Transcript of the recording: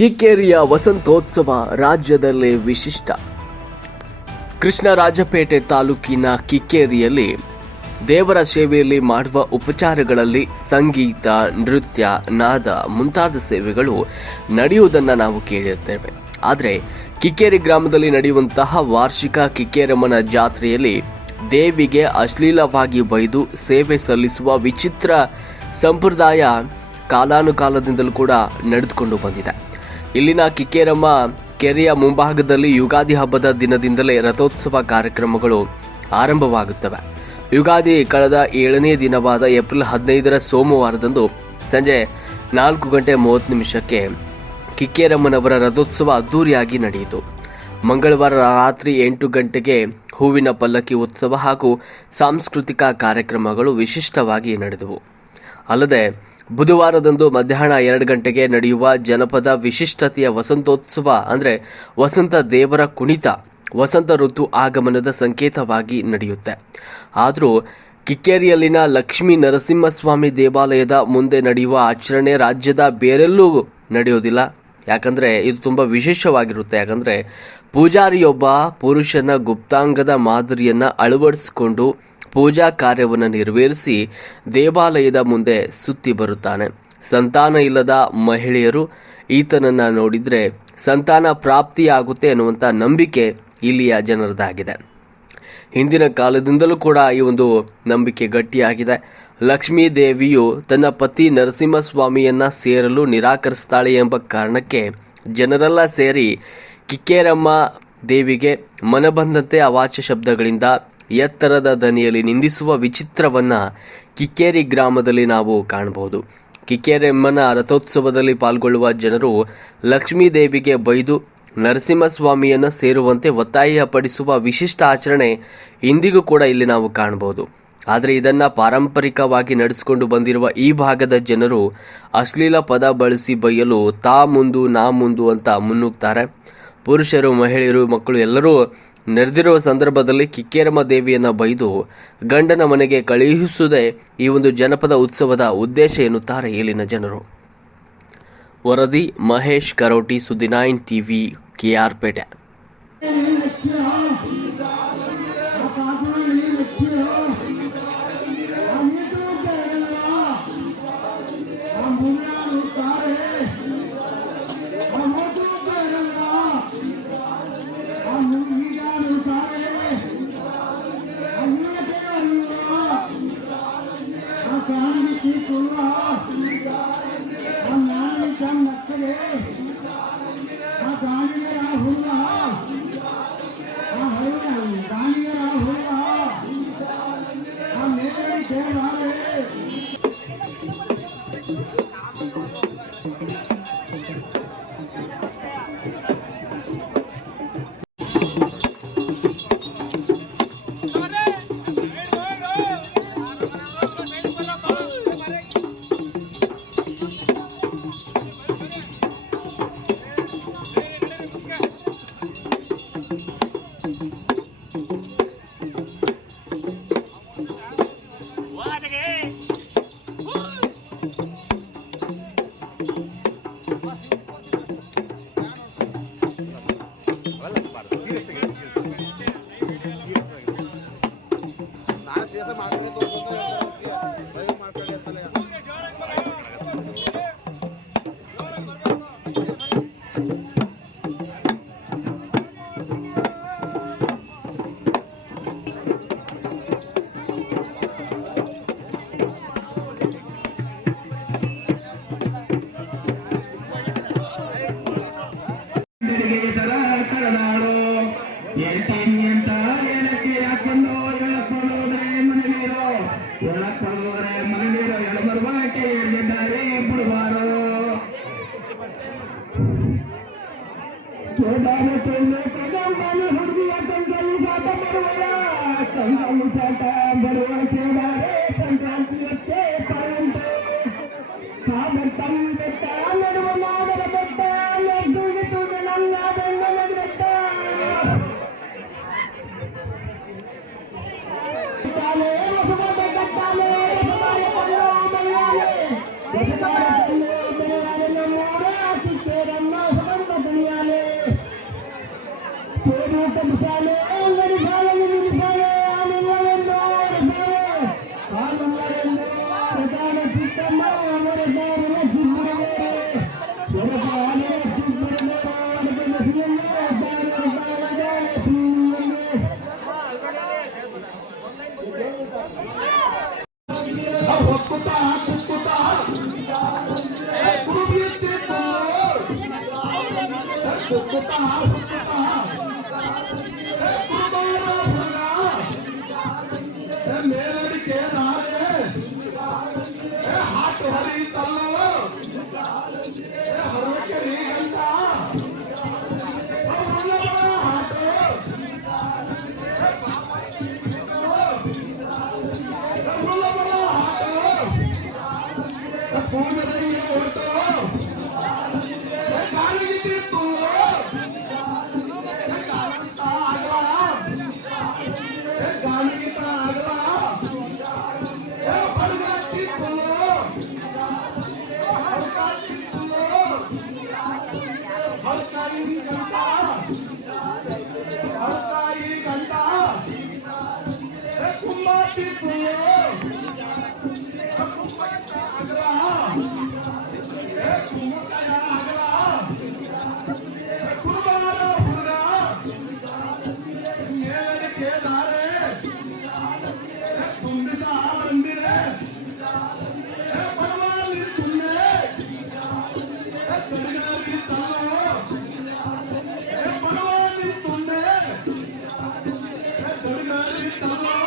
ಕಿಕ್ಕೇರಿಯ ವಸಂತೋತ್ಸವ ರಾಜ್ಯದಲ್ಲೇ ವಿಶಿಷ್ಟ. ಕೃಷ್ಣರಾಜಪೇಟೆ ತಾಲೂಕಿನ ಕಿಕ್ಕೇರಿಯಲ್ಲಿ ದೇವರ ಸೇವೆಯಲ್ಲಿ ಮಾಡುವ ಉಪಚಾರಗಳಲ್ಲಿ ಸಂಗೀತ, ನೃತ್ಯ, ನಾದ ಮುಂತಾದ ಸೇವೆಗಳು ನಡೆಯುವುದನ್ನು ನಾವು ಕೇಳಿರ್ತೇವೆ. ಆದರೆ ಕಿಕ್ಕೇರಿ ಗ್ರಾಮದಲ್ಲಿ ನಡೆಯುವಂತಹ ವಾರ್ಷಿಕ ಕಿಕ್ಕೇರಮ್ಮನ ಜಾತ್ರೆಯಲ್ಲಿ ದೇವಿಗೆ ಅಶ್ಲೀಲವಾಗಿ ಬೈದು ಸೇವೆ ಸಲ್ಲಿಸುವ ವಿಚಿತ್ರ ಸಂಪ್ರದಾಯ ಕಾಲಾನುಕಾಲದಿಂದಲೂ ಕೂಡ ನಡೆದುಕೊಂಡು ಬಂದಿದೆ. ಇಲ್ಲಿನ ಕಿಕ್ಕೇರಮ್ಮ ಕೆರೆಯ ಮುಂಭಾಗದಲ್ಲಿ ಯುಗಾದಿ ಹಬ್ಬದ ದಿನದಿಂದಲೇ ರಥೋತ್ಸವ ಕಾರ್ಯಕ್ರಮಗಳು ಆರಂಭವಾಗುತ್ತವೆ. ಯುಗಾದಿ ಕಳೆದ 7ನೇ ದಿನವಾದ ಏಪ್ರಿಲ್ 15ರ ಸೋಮವಾರದಂದು ಸಂಜೆ 4:30 ಕಿಕ್ಕೇರಮ್ಮನವರ ರಥೋತ್ಸವ ಅದ್ದೂರಿಯಾಗಿ ನಡೆಯಿತು. ಮಂಗಳವಾರ ರಾತ್ರಿ 8 ಗಂಟೆಗೆ ಹೂವಿನ ಪಲ್ಲಕ್ಕಿ ಉತ್ಸವ ಹಾಗೂ ಸಾಂಸ್ಕೃತಿಕ ಕಾರ್ಯಕ್ರಮಗಳು ವಿಶಿಷ್ಟವಾಗಿ ನಡೆದವು. ಅಲ್ಲದೆ ಬುಧವಾರದಂದು ಮಧ್ಯಾಹ್ನ 2 ಗಂಟೆಗೆ ನಡೆಯುವ ಜನಪದ ವಿಶಿಷ್ಟತೆಯ ವಸಂತೋತ್ಸವ ಅಂದರೆ ವಸಂತ ದೇವರ ಕುಣಿತ ವಸಂತ ಋತು ಆಗಮನದ ಸಂಕೇತವಾಗಿ ನಡೆಯುತ್ತೆ. ಆದರೂ ಕಿಕ್ಕೇರಿಯಲ್ಲಿನ ಲಕ್ಷ್ಮೀ ನರಸಿಂಹಸ್ವಾಮಿ ದೇವಾಲಯದ ಮುಂದೆ ನಡೆಯುವ ಆಚರಣೆ ರಾಜ್ಯದ ಬೇರೆಲ್ಲೂ ನಡೆಯೋದಿಲ್ಲ. ಯಾಕಂದರೆ ಇದು ತುಂಬ ವಿಶೇಷವಾಗಿರುತ್ತೆ. ಯಾಕಂದರೆ ಪೂಜಾರಿಯೊಬ್ಬ ಪುರುಷನ ಗುಪ್ತಾಂಗದ ಮಾದರಿಯನ್ನು ಅಳವಡಿಸಿಕೊಂಡು ಪೂಜಾ ಕಾರ್ಯವನ್ನು ನೆರವೇರಿಸಿ ದೇವಾಲಯದ ಮುಂದೆ ಸುತ್ತಿ ಬರುತ್ತಾನೆ. ಸಂತಾನ ಇಲ್ಲದ ಮಹಿಳೆಯರು ಈತನನ್ನು ನೋಡಿದರೆ ಸಂತಾನ ಪ್ರಾಪ್ತಿಯಾಗುತ್ತೆ ಎನ್ನುವಂಥ ನಂಬಿಕೆ ಇಲ್ಲಿಯ ಜನರದಾಗಿದೆ. ಹಿಂದಿನ ಕಾಲದಿಂದಲೂ ಕೂಡ ಈ ಒಂದು ನಂಬಿಕೆ ಗಟ್ಟಿಯಾಗಿದೆ. ಲಕ್ಷ್ಮೀ ದೇವಿಯು ತನ್ನ ಪತಿ ನರಸಿಂಹಸ್ವಾಮಿಯನ್ನ ಸೇರಲು ನಿರಾಕರಿಸ್ತಾಳೆ ಎಂಬ ಕಾರಣಕ್ಕೆ ಜನರೆಲ್ಲ ಸೇರಿ ಕಿಕ್ಕೇರಮ್ಮ ದೇವಿಗೆ ಮನಬಂದಂತೆ ಅವಾಚ್ಯ ಶಬ್ದಗಳಿಂದ ಎತ್ತರದ ದನಿಯಲ್ಲಿ ನಿಂದಿಸುವ ವಿಚಿತ್ರವನ್ನ ಕಿಕ್ಕೇರಿ ಗ್ರಾಮದಲ್ಲಿ ನಾವು ಕಾಣಬಹುದು. ಕಿಕ್ಕೇರಮ್ಮನ ರಥೋತ್ಸವದಲ್ಲಿ ಪಾಲ್ಗೊಳ್ಳುವ ಜನರು ಲಕ್ಷ್ಮೀ ದೇವಿಗೆ ಬೈದು ನರಸಿಂಹಸ್ವಾಮಿಯನ್ನ ಸೇರುವಂತೆ ಒತ್ತಾಯಪಡಿಸುವ ವಿಶಿಷ್ಟ ಆಚರಣೆ ಇಂದಿಗೂ ಕೂಡ ಇಲ್ಲಿ ನಾವು ಕಾಣಬಹುದು. ಆದರೆ ಇದನ್ನ ಪಾರಂಪರಿಕವಾಗಿ ನಡೆಸಿಕೊಂಡು ಬಂದಿರುವ ಈ ಭಾಗದ ಜನರು ಅಶ್ಲೀಲ ಪದ ಬಳಸಿ ಬೈಯಲು ತಾ ಮುಂದು ನಾ ಮುಂದು ಅಂತ ಮುನ್ನುಗ್ತಾರೆ. ಪುರುಷರು, ಮಹಿಳೆಯರು, ಮಕ್ಕಳು ಎಲ್ಲರೂ ನೆರೆದಿರುವ ಸಂದರ್ಭದಲ್ಲಿ ಕಿಕ್ಕೇರಮ್ಮ ದೇವಿಯನ್ನ ಬೈದು ಗಂಡನ ಮನೆಗೆ ಕಳುಹಿಸುವುದೇ ಈ ಒಂದು ಜನಪದ ಉತ್ಸವದ ಉದ್ದೇಶ ಎನ್ನುತ್ತಾರೆ ಇಲ್ಲಿನ ಜನರು. ವರದಿ ಮಹೇಶ್ ಕರೋಟಿ, ಸುದ್ದಿ 9 ಟಿವಿ, KR ಪೇಟೆ. ಮೇಲಡಿಕೆ ಹಾಟು ಹರಿತಲ್ಲೋ ಹೊರಕ್ಕೆ ರೀಗಂತ ಪೂರ್ಣದಲ್ಲಿ ಹೊರಟು ಕಾಲಿಗಿತ್ತು ಗಾಳಿಗಿತ್ತ ಆಗಲ್ಲ ಹಳಕಾಯಿ ಗಂಟ ಕುಂಬಾಟಿತ್ತು ಕುಂಬಕ್ಕ ಅಗಲ ಕುಂಬಕಾಯ ಅಗಲ ಕುರುಬಾರ ಹುಡುಗ ಮೇಲಡಿಕೆ ದಾರೆ ತುಂಬಿಸ ಬಂದಿರೆ ಪರವಾಗಿ ತುಂಡೆ ಕಡಿಗಾರಿ ತಾವು ಪರವಾಗಿ ತುಂಡೆ ಕಡಿಗಾರಿ ತಾವು